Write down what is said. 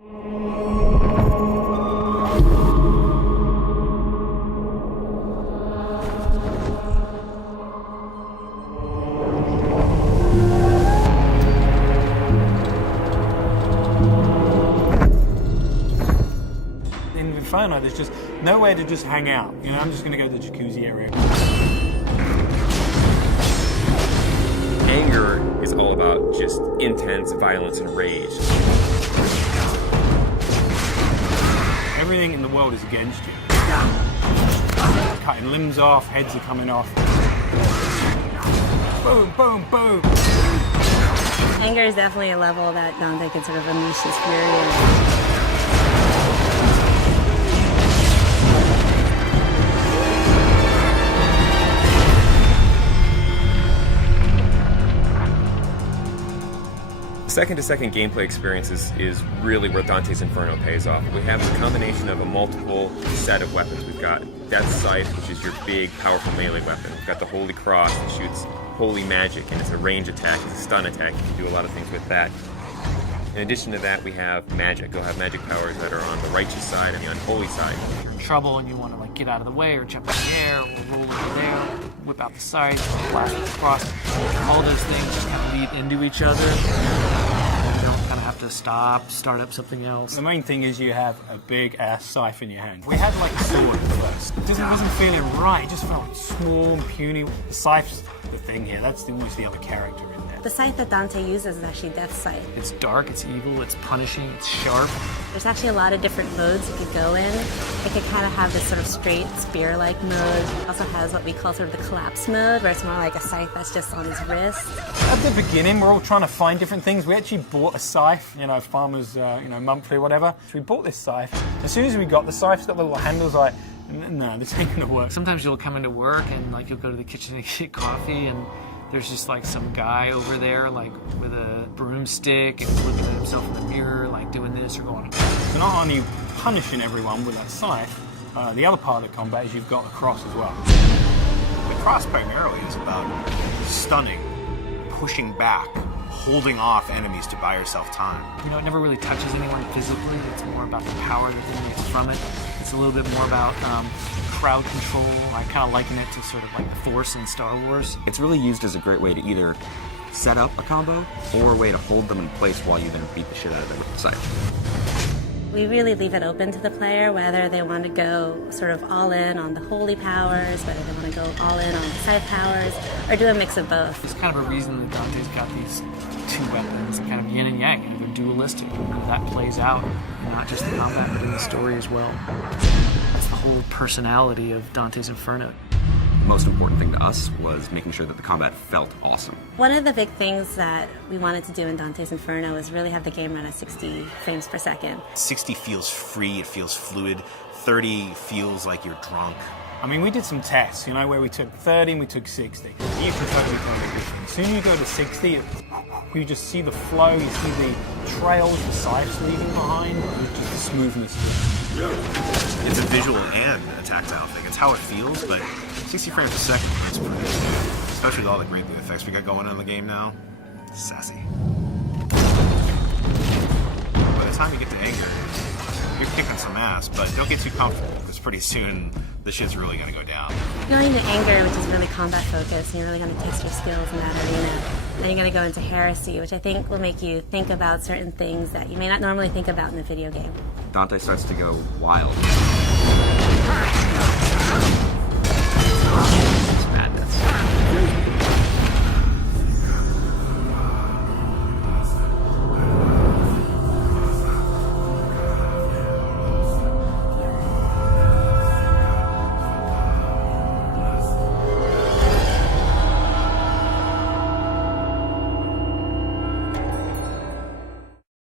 In Inferno, there's just nowhere to just hang out. You know, I'm just going to go to the jacuzzi area. Anger is all about just intense violence and rage. Everything in the world is against you. Cutting limbs off, heads are coming off. Boom, boom, boom. Anger is definitely a level that Dante can sort of unleash his fury in. Second-to-second gameplay experience is really where Dante's Inferno pays off. We have a combination of a multiple set of weapons. We've got Death's Scythe, which is your big, powerful melee weapon. We've got the Holy Cross that shoots holy magic, and it's a range attack, it's a stun attack. You can do a lot of things with that. In addition to that, we have magic. You'll have magic powers that are on the righteous side and the unholy side. If you're in trouble and you want to get out of the way or jump in the air or roll over there, whip out the scythe, blast with the cross, all those things just kind of lead into each other. You don't kind of have to start up something else. The main thing is you have a big ass scythe in your hand. We had like a sword at first. It wasn't feeling right. It just felt small and puny. The scythe's the thing here. That's almost the other character in there. The scythe that Dante uses is actually Death's Scythe. It's dark, it's evil, it's punishing, it's sharp. There's actually a lot of different modes you could go in. It could kind of have this sort of straight spear-like mode. It also has what we call sort of the collapse mode, where it's more like a scythe that's just on his wrist. At the beginning, we're all trying to find different things. We actually bought a scythe, you know, farmers, monthly or whatever. So we bought this scythe. As soon as we got the scythe, it's got the little handles like, no, this ain't gonna work. Sometimes you'll come into work and you'll go to the kitchen to get coffee and there's just some guy over there with a broomstick and he's looking at himself in the mirror doing this or going. So not only are you punishing everyone with that scythe, the other part of the combat is you've got the cross as well. The cross primarily is about stunning, pushing back, holding off enemies to buy yourself time. You know, it never really touches anyone physically. It's more about the power that emanates from it. It's a little bit more about crowd control. I kind of liken it to sort of like the Force in Star Wars. It's really used as a great way to either set up a combo or a way to hold them in place while you then beat the shit out of them with the scythe. We really leave it open to the player whether they want to go sort of all in on the holy powers, whether they want to go all in on the scythe powers, or do a mix of both. There's kind of a reason that Dante's got these two weapons, kind of yin and yang, they're dualistic. That plays out in not just the combat, but in the story as well. That's the whole personality of Dante's Inferno. The most important thing to us was making sure that the combat felt awesome. One of the big things that we wanted to do in Dante's Inferno is really have the game run at 60 frames per second. 60 feels free, it feels fluid. 30 feels like you're drunk. I mean, we did some tests, where we took 30 and we took 60. You can totally tell the difference. As soon as you go to 60, you just see the flow, you see the trails, the scythes leaving behind, and just the smoothness. It's a visual and a tactile thing. It's how it feels, but 60 frames per second is pretty good. Especially with all the great effects we got going on in the game now. Sassy. By the time you get to anger, you're kicking some ass, but don't get too comfortable, because pretty soon the shit's really going to go down. Going to anger, which is really combat focused, and you're really going to test your skills in that arena. Then you're going to go into heresy, which I think will make you think about certain things that you may not normally think about in a video game. Dante starts to go wild.